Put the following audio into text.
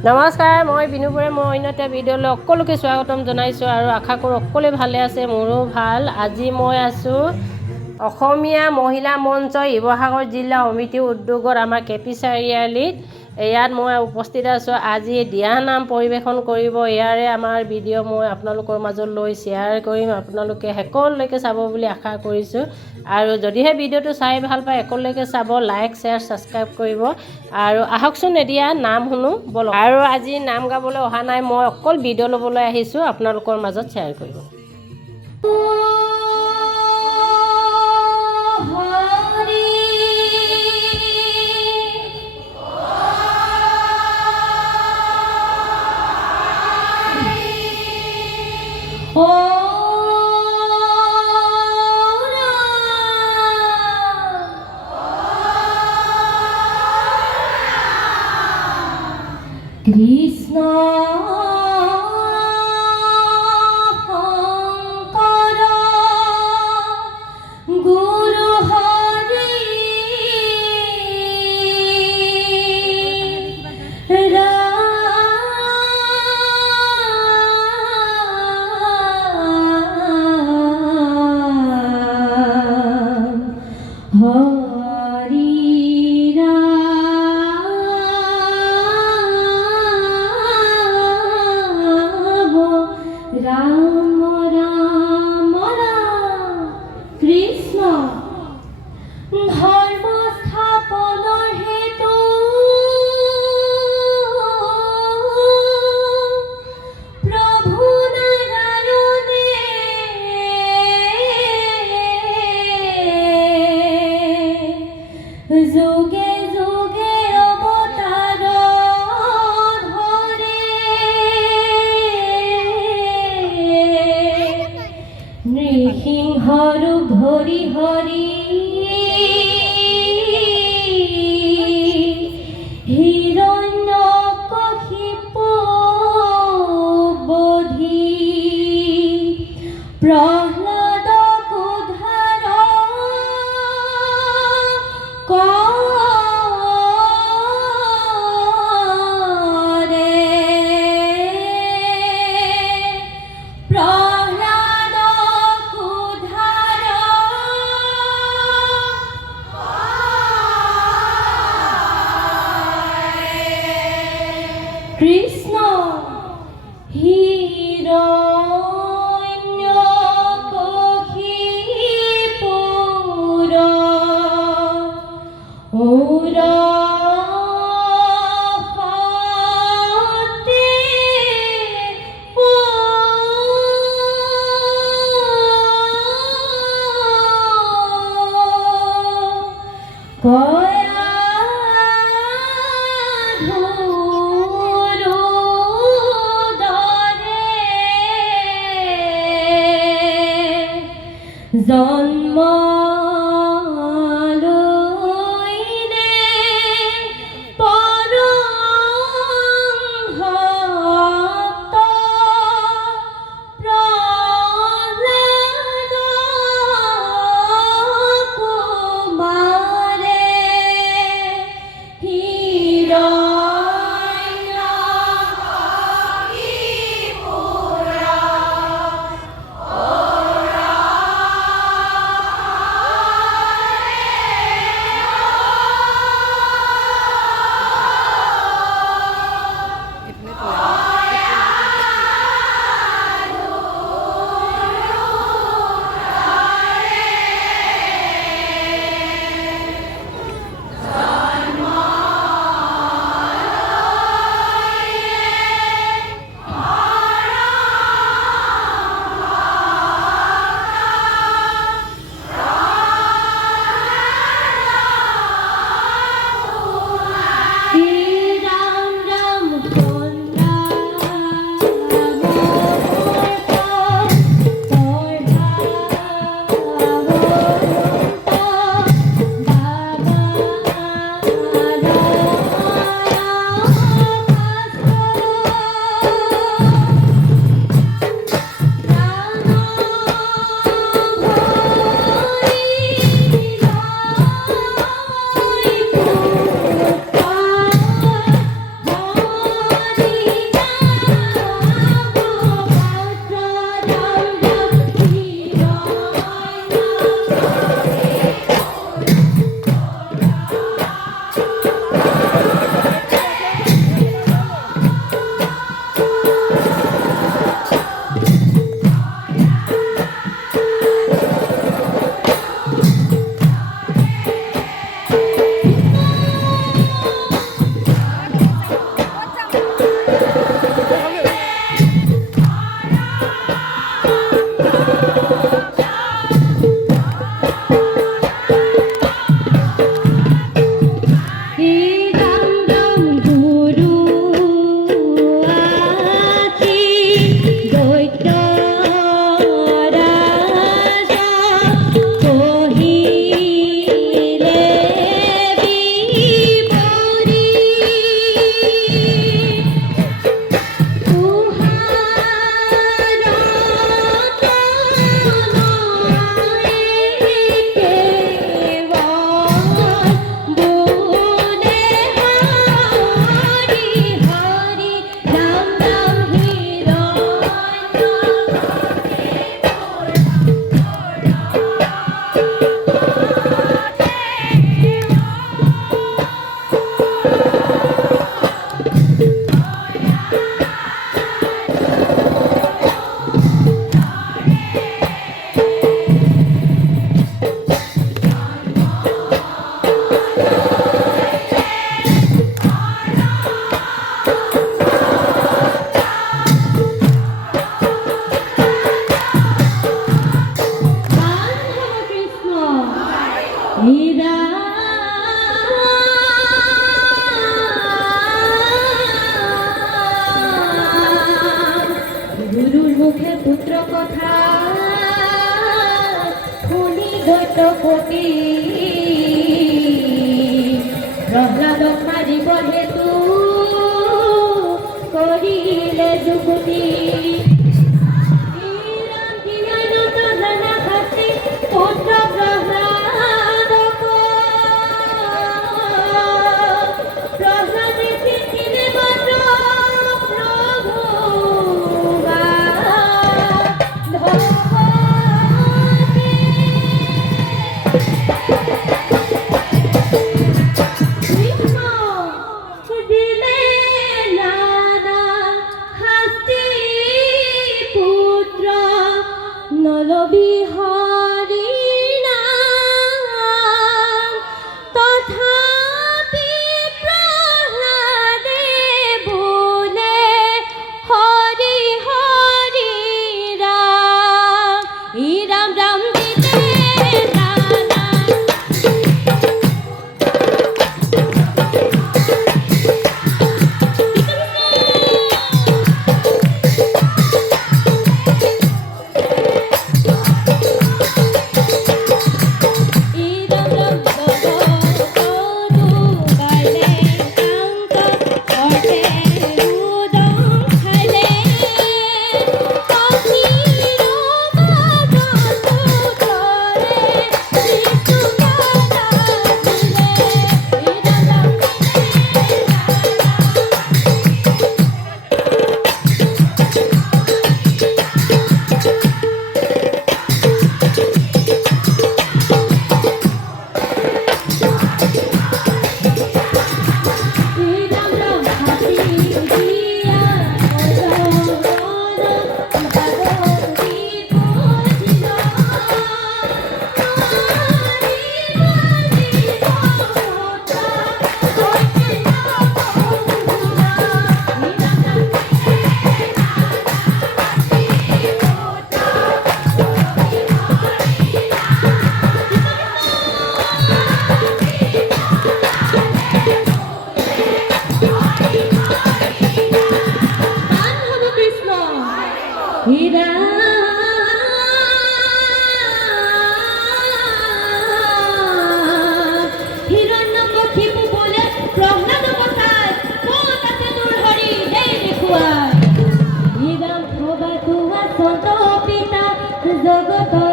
নমস্কাৰ, মই বিনুপুৰে মই অন্য এটা ভিডিঅ'লৈ সকলোকে স্বাগতম জনাইছোঁ আৰু আশা কৰোঁ সকলোৱে ভালে আছে, মোৰো ভাল। আজি মই আছোঁ অসমীয়া মহিলা মঞ্চ শিৱসাগৰ জিলা সমিতিৰ উদ্যোগত আমাৰ কেপি চাৰিআলিত। ইয়াত মই উপস্থিত আছোঁ। আজি দিহানাম পৰিৱেশন কৰিব, ইয়াৰে আমাৰ ভিডিঅ' মই আপোনালোকৰ মাজত লৈ শ্বেয়াৰ কৰিম। আপোনালোকে শেষলৈকে চাব বুলি আশা কৰিছোঁ আৰু যদিহে ভিডিঅ'টো চাই ভাল পায় শেষলৈকে চাব, লাইক শ্বেয়াৰ ছাবস্ক্ৰাইব কৰিব। আৰু আহকচোন এতিয়া নাম শুনো বলক। আৰু আজি নাম গাবলৈ অহা নাই, মই অকল ভিডিঅ' ল'বলৈ আহিছোঁ, আপোনালোকৰ মাজত শ্বেয়াৰ কৰিব। কৃষ্ণ শংকৰ গুৰু হৰি ৰাম হৰি রাম রাম রাম কৃষ্ণ ধর্ম স্থাপনৰ হেতু প্ৰভু নাৰায়ণে যোগে যোগে অৱতাৰ নৃসিংহৰূপ ধৰি হৰি হিৰণ্যকশিপু বধি প্ৰহ্লাদক উদ্ধাৰ কৃষ্ণ হিৰণ্যকশিপুৰ উৰহতে জন্ম লৈলে পৰম ভক্ত প্ৰহ্লাদ কুমাৰে হিৰণ্যকশিপুৰ দৈত্যপতি প্ৰহ্লাদক মাৰিব হেতু কৰিলে যুগতি শ্ৰীৰাম জ্ঞানত জনা শাস্তি পুত্ৰ প্ৰহ্লাদক প্ৰহ্লাদে চিন্তিলে মাত্ৰ প্ৰভু দিলে নানা শাস্তি পুত্ৰ নলবি হৰি নাম তথাপি প্ৰহ্লাদে বোলে হৰি হৰি ৰাম ই ৰাম ৰাম দিলে নানা হিৰণ্যকশিপু বোলে প্ৰহ্লাদ বচাই ক'ত আছে তোৰ হৰি দেই দেখুৱাই হীৰাম ভবা তোৱা সন্ত পিতা জগতৰ